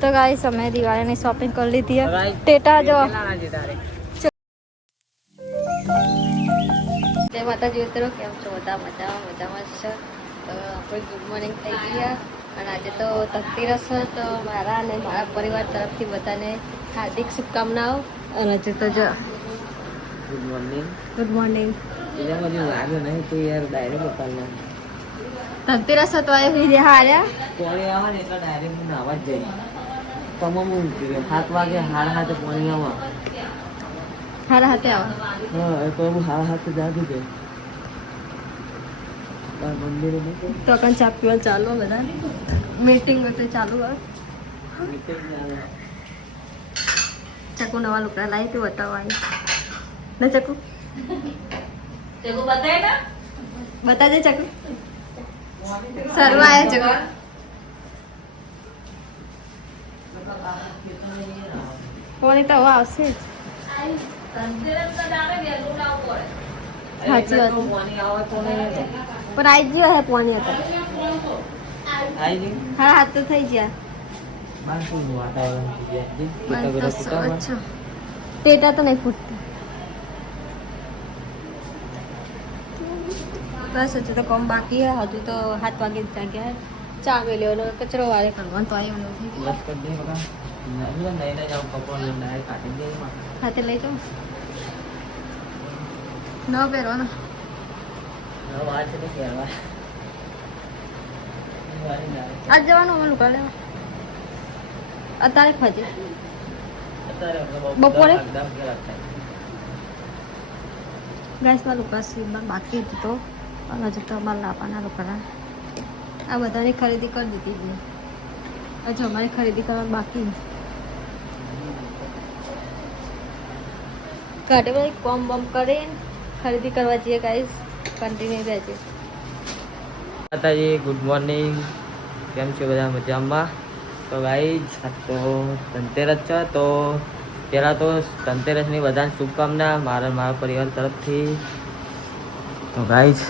तो गाइस हमें दिवाली ने शॉपिंग कर ली थी टेटा जो जय माताजी મિત્રો કેમ છો બધા મજામાં છે તો આપણે ગુડ મોર્નિંગ થઈ ગયા અને આજે તો ધનતેરસ તો મારા અને મારા પરિવાર તરફથી બધાને હાર્દિક શુભકામનાઓ અને આજે તો જો ગુડ મોર્નિંગ એટલે મને લાગે નહીં તો યાર ડાયરેક્ટ ઉતારना ધનતેરસ તો આ વિડિયો હાર્યા કોણી આવે ને એટલે ડાયરેક્ટ હું નાવા જ જઈ તમામ 7 વાગે 7:30 કોણી આવે હારા હાથે આવો હા એ તો હું 7:30 જાગી ગઈ આ મંદિરે તો કન ચા પીવા ચાલો બધા મીટિંગ વખતે ચાલુ હોય ચકુ નવા લુકડા લાવી તો બતાવવાની ને ચકુ બતાય ને બતા દે ચકુ સરવા આયા ચકુ કોની તો આવશે જ સાચી વાત પણ આઈ ગયો હે પોની હતો હા હાથ તો થઈ ગયા અચ્છા ટેટા તો નહીં ફૂટતું બસ હજુ તો કોમ બાકી હે હજુ તો 7 વાગે જાગ્યા ચા મેલ્યો કચરો વાળે કરવાનો તો આવ્યો નથી હાથે લઈ જાઉં ન પહેરો ને આજ જવાનું અમે લુકા લેવા અત્યારે ફજે બપોરે ગેસમાં લુકા સીમાં બાકી હતી તો હજુ તો અમારા લાપાના લુકા આ બધાની ખરીદી કરી દીધી હજુ અમારી ખરીદી કરવાની બાકી કાઢે ભાઈ કોમ બમ કરીને ખરીદી કરવા જઈએ ગાઈસ કન્ટિન્યુ રહેજે માતાજી ગુડ મોર્નિંગ કેમ છો બધા મજામાં તો ગાઈસ તો ધનતેરસ છે તો પહેલાં તો ધનતેરસની બધાને શુભકામના મારા પરિવાર તરફથી તો ગાઈસ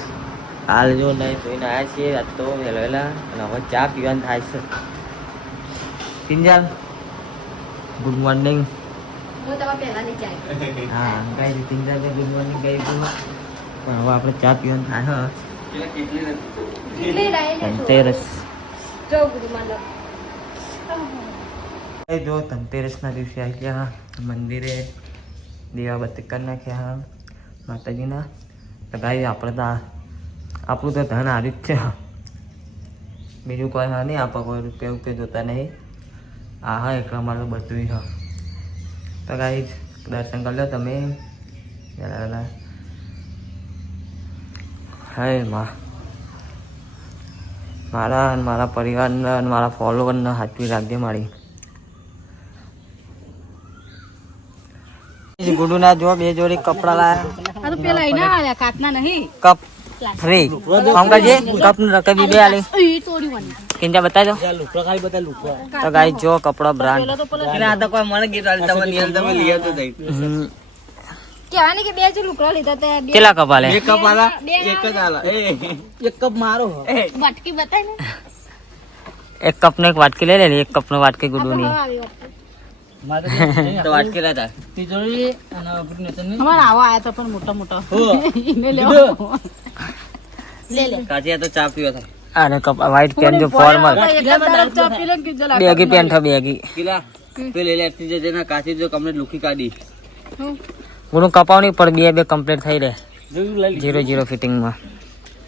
હાલ જો નહીં જોઈને આવ્યા છીએ આજ તો વહેલા અને હવે ચા પીવાનું થાય છે કિંજલ ગુડ મોર્નિંગ હું તમારા પહેલાની ચા હા ગાઈસ કિંજલ ગુડ મોર્નિંગ ગઈ પણ હવે આપણે ચા પીવાનું થાય ધનતેરસ જો ગુરુમાં જો ધનતેરસના દિવસે આવી ગયા મંદિરે દીવાબત્તી કરી નાખ્યા માતાજીના તો ગાઈ આપણે તો આપણું તો ધન હાર્યું જ છે બીજું કોઈ હા નહીં આપણે કોઈ રૂપિયા જોતા નહીં આ હા એકલા મારે બધું હા તો ગાઈ દર્શન કરી લો તમે વહેલા હાય મારા અને મારા પરિવારના અને મારા ફોલોવરના હાથવી રાખજે મારી ગુડુના જો 2 જોડી કપડા લાયા આ તો પેલા એના આયા કાટના નહીં કપ ફ્રી કામ કરજે કપ નું રકબી બે આલે કિંજા બતા દો લુકડા ખાલી બતા લુકડા તો ગાઈ જો કપડા બ્રાન્ડ એટલે આ તો કોઈ મને ગીત આલતા મને નિયલ તમે લઈ આવતો જઈ કેવાની કે 2 જ લુકડા લીધા તે કેટલા કપ આલે એક કપ આલા એક જ આલા એક કપ મારો વાટકી બતાય ને એક કપ નો એક વાટકી લઈ લે એક કપ નો વાટકી ગુડુ ની મારે તો વાટકી લેતા તિજોરી અને પુણ્યતન અમાર આવા આયા તો પણ મોટા મોટા હો એને લે કાજિયા તો ચા પીવો થાય અરે કપ વ્હાઈટ પેન જો ફોર્મલ બેગી પેન થા બેગી કિલા પે લે લે તિજે ના કાચી જો કમને લુખી કાઢી ગુડુ કપાવની પર બે કમ્પ્લીટ થઈ રહે જોયું લઈ 0 ફિટિંગ માં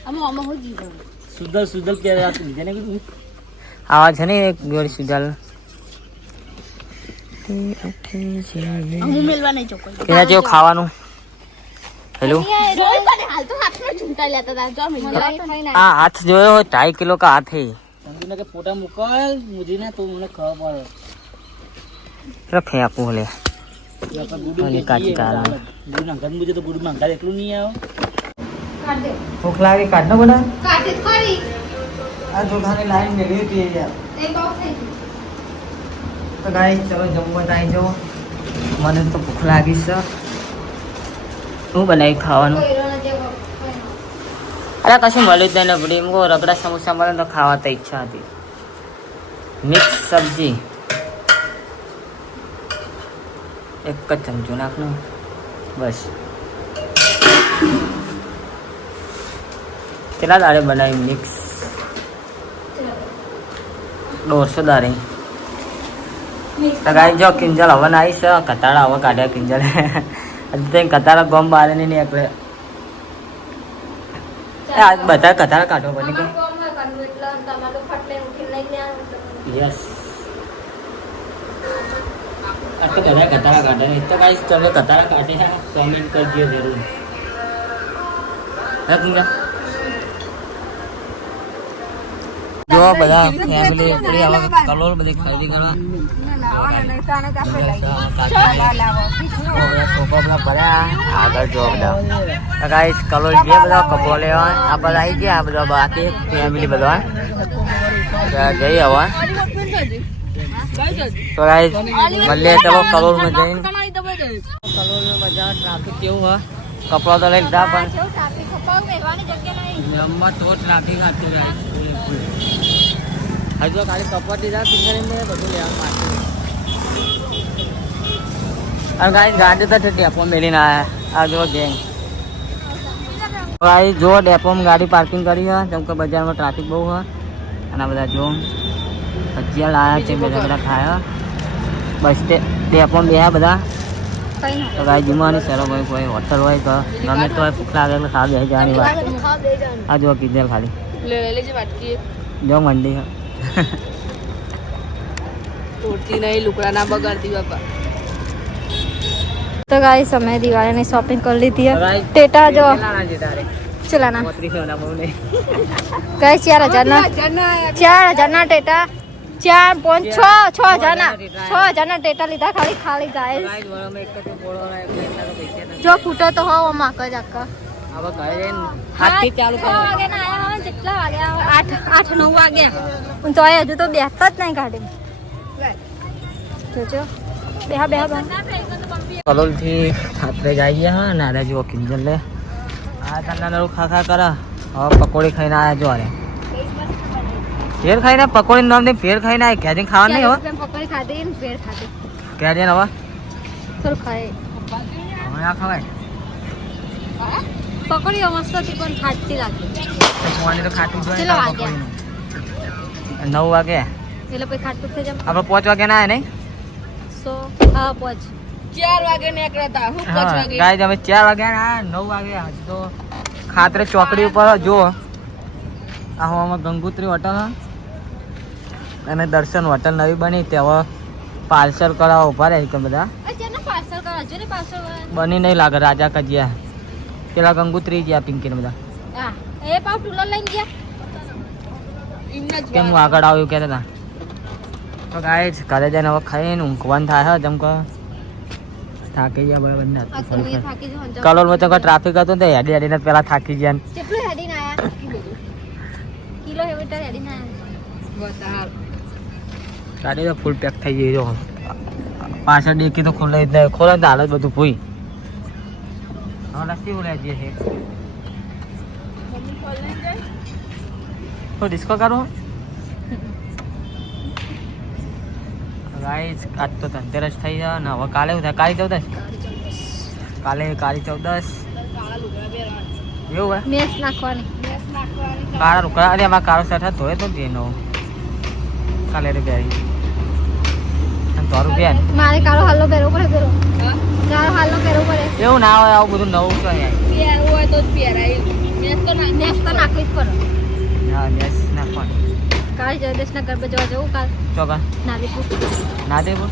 આમાં હો જીવો સુધલ પહેરે આ તિજે ને કીધું આવા છે ને એક જોડી સુજાલ હું મેલવા નહીં ચોકો કેના જેવું ખાવાનું હેલો જોઈ તને હાલ તો હાથમાં ઝુમકા લેતા હતા જો મિલ આ હાથ જોયો 2.5 કિલો કા હાથ હે સંદીને કે ફોટા મોકલ મુજી ના તો મને ખબર પડે રફે આપો લે અને કાચી કાળા ગુડ ના ઘર મુજે તો ગુડ માં ઘર એકલું નહીં આવો કાઢ દે ભૂખ લાગે કાઢ નો બના કાઢે ખરી આ જોધાની લાઈન મેળવી હતી યાર એક બોક્સ થઈ ગયું તો ગાઈસ ચલો જમવા આવી જાઓ મને તો ભૂખ લાગી છે શું બનાવી ખાવાનું અરે કશું મળ્યું જ નહીં ને રગડા સમોસા મળે તો ખાવા તો ઈચ્છા હતી મિક્સ સબ્જી એક જ ચમચો નાખનું બસ. કેટલા દાડે બનાવી મિક્સ 150 દાડે. તો ગાઈ જો કિંજલ હવે નાઈ છે કતારા હવે કાઢ્યા કિંજલ હજુ તો કતારા ગમ બહાર નહીં નીકળે. આજ બધા કતારા કાઢો બની કે યસ આ તો બધા કતારા કાઢે નહીં તો ગાઈસ તમે કતારા કાઢે છે કોમેન્ટ કરજો જરૂર. હે કિંજલ જો બધા ફેમિલી આપણી હવે કલોલ બધી ખરીદી કરવા આગળ જો બધા ગાઈસ કલોલ જે બધા કપડો લેવા આ બધા આવી ગયા આ બધા બાકી ફેમિલી બધા જઈ હવે તો ગાઈસ મળીએ ચલો કલોલ માં જઈને. કલોલ માં બજાર ટ્રાફિક કેવું હોય કપડા તો લઈ લીધા પણ એમાં તો ટ્રાફિક આપતું રહે. હજુ ખાલી કપડ દીધા કિંજલ બધું લેવા પાછું. અને ગાઈસ ગાડી તો ડેપો મેળીને આવ્યા આ જો ગેંગ ગાઈસ જો ડેપોમાં ગાડી પાર્કિંગ કરી હોય કેમ કે બજારમાં ટ્રાફિક બહુ હોય અને બધા જો ભજીયા લાયા છે બધા બધા ખાયા બસ ડેપોમાં બેહ્યા બધા. તો ગાઈસ જમવાની સરો ભાઈ કોઈ હોટલ હોય તો ગમે તો હોય ભૂખ લાગે એટલે ખાવા બેસી જવાની વાત. આ જો કિંજલ ખાલી જો મંડી હા તોડતી નહીં લુકડા ના બગાડતી બાપા. તો ગાઈસ અમે દિવાળીની શોપિંગ કરી લીધી હે. ટેટા જો ચલાના ગાઈસ 4000 ના ટેટા 4 5 6 6000 ના 6000 ના ટેટા લીધા ખાલી ગાઈસ. જો ફૂટો તો હો માં કજ આકા હવે ઘરે જઈને હાથથી ચાલુ કરો. 6 વાગે ના આયા હોય કેટલા વાગ્યા 8 9 વાગ્યા હું તો હજુ તો બેસતા જ નહીં ગાડી જોજો બેહા કલોલ થી આપણે જઈએ હા નારા જો કિંજલ લે આ તન્ના ખા કરા હવે પકોડી ખાઈને આયા જો અરે ફેર ખાઈને પકોડી નામ દે ફેર ખાઈને આય ક્યાં ખાવા નહીં હો પકોડી ખાધી ને ફેર ખાધી ક્યાં જઈને હવે થોડું ખાય હવે આ ખવાય પકોડી મસ્ત હતી પણ ખાટી લાગી. મોવાની તો ખાટી જોઈએ કેટલા વાગ્યા? 9 વાગે એટલે પછી ખાટું થઈ જાય. આપણે 5 વાગે ના આયા નહીં સો હા 5 4 વાગે નીકળતા હું 5 વાગે ગાઈસ અમે 4 વાગે આયા 9 વાગે હજી તો ખાતરે ચોકડી ઉપર જો આ હોમાં ગંગોત્રી હોટલ અને દર્શન હોટલ નવી બની તે હવે પાર્સલ કરાવવા ઉભા રહે કે બધા પાર્સલ કરા જો ને પાર્સલ બની નહીં લાગે રાજા કજિયા પેલા ગંગોત્રી ગયા પિંકી ને બધા હા એ પાવ ટુલર લઈને ગયા કેમ હું આગળ આવ્યું કહેતા હતા. તો ગાઈસ ઘરે જઈને હવે ખાઈને ઊંઘવાનું થાય જેમ કે થાકી ગયા બરાબર ને કલોલ વચ્ચે ટ્રાફિક હતું ને હેડી હેડીને પેલા થાકી ગયા કેટલું હેડીને આયા કિલો હેવીટર હેડીને આયા ગાડી તો ફૂલ પેક થઈ ગઈ જો પાછળ ડેકી તો ખોલે જ નહીં ખોલે તો હાલ જ બધું ભૂઈ હવે નથી બોલે જઈએ છે તો ડિસ્કો કરો ગાઈસ આજ તો ધનતેરસ થઈ જાય ને હવે કાલે શું થાય કાળી 14 કાળી 14 એવું હે મેસ નાખવાની કાળા રૂકડા અરે એમાં કાળો શર્ટ હતો એ તો જેનો કાલે રે બેરી અને તો રૂપિયા મારે કાળો હાલો પહેરવો પડે કાળો હાલો પહેરવો પડે એવું ના હોય આવું બધું નવું છે પહેરવું હોય તો જ પહેરાય મેસ તો નાખવી જ પડે હા મેસ નાખવાનું કાલ જયદેશના ગરબે જવા જવું કાલ ચોકા નાદીપુર નાદેપુર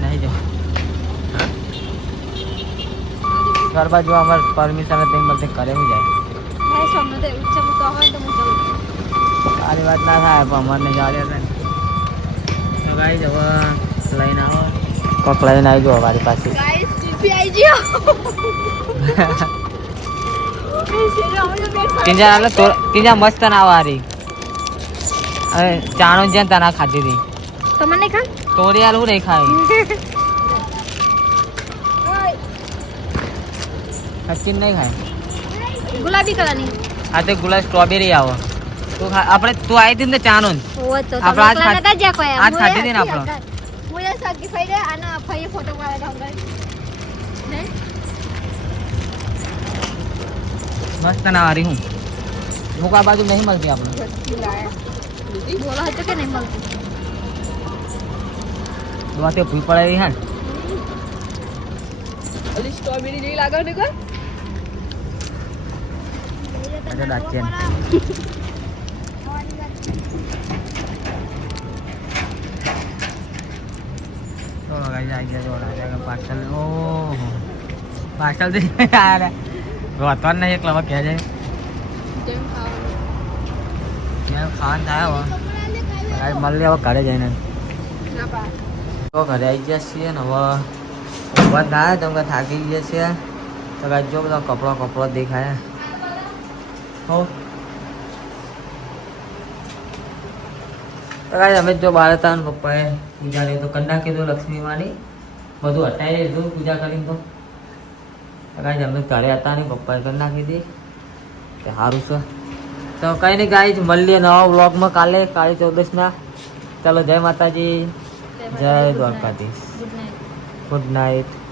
નહીં જો ગરબા જો અમાર પરમિશન જ નહીં મળતી કરે હું જાય ભાઈ સોમનો તો એવું છે હું તો હોય તો હું જઉં સારી વાત ના થાય પણ અમારને જાડે છે તો ગાઈ જવા લઈને આવો કોક લઈને આવી જાઓ મારી પાસે ગાઈસ ટીપી આવી ગયો તીજા મસ્ત ના વારી અરે ચાણો જેન તના ખાધી હતી તમને નહીં ખા તોરી આલુ નહીં ખાય હકીન નહીં ખાય ગુલાબી કલરની આ તો ગુલાબ સ્ટ્રોબેરી આવો તું આપણે તું આવી હતી ને ચાનો ઓય તો આપણે આજ તમે નતા જ્યાં કોઈ આજ ખાધી હતી ને આપણે હું એ સાકી ફઈ દે આના ફઈએ ફોટો પાડે તો અંગલ ને મસ્ત ના વારી હું મુકા બાજુ નહીં મળતી આપણે વસ્તી લાયા બોલો હતો કે નહીં મળતું દોતે ભૂઈ પડાવી હે ઓલી સ્ટ્રોબેરી જેવી લાગે ને કોઈ અચ્છા દાચેન તો ગાઈસ આ ગયા જો રાજા પાર્સલ ઓહો પાર્સલ દે યાર રોતન ને એકલા કે જાય જેમ ખાવાનું મેં ખાન થાય હો ગાઈસ મળ લે હવે ઘરે જઈને ના પા તો ઘરે આવી ગયા છીએ ને હવે ઊભા થાય તો અમે થાકી ગયા છીએ તો ગાઈસ જો બધા કપડો દેખાય હો તો ગાઈસ અમે જો બહાર હતા ને પપ્પાએ પૂજા ની તો કરી નાખી દો લક્ષ્મી માની બધું હટાવી લીધું પૂજા કરીને તો ગાઈસ અમે ઘરે હતા ને પપ્પાએ કરી નાખી દી કે સારું છે તો કઈ નહીં ગાઈસ મળીએ નવા વ્લોગમાં કાલે 14 ના ચાલો જય માતાજી જય Dwarkadhish good night good night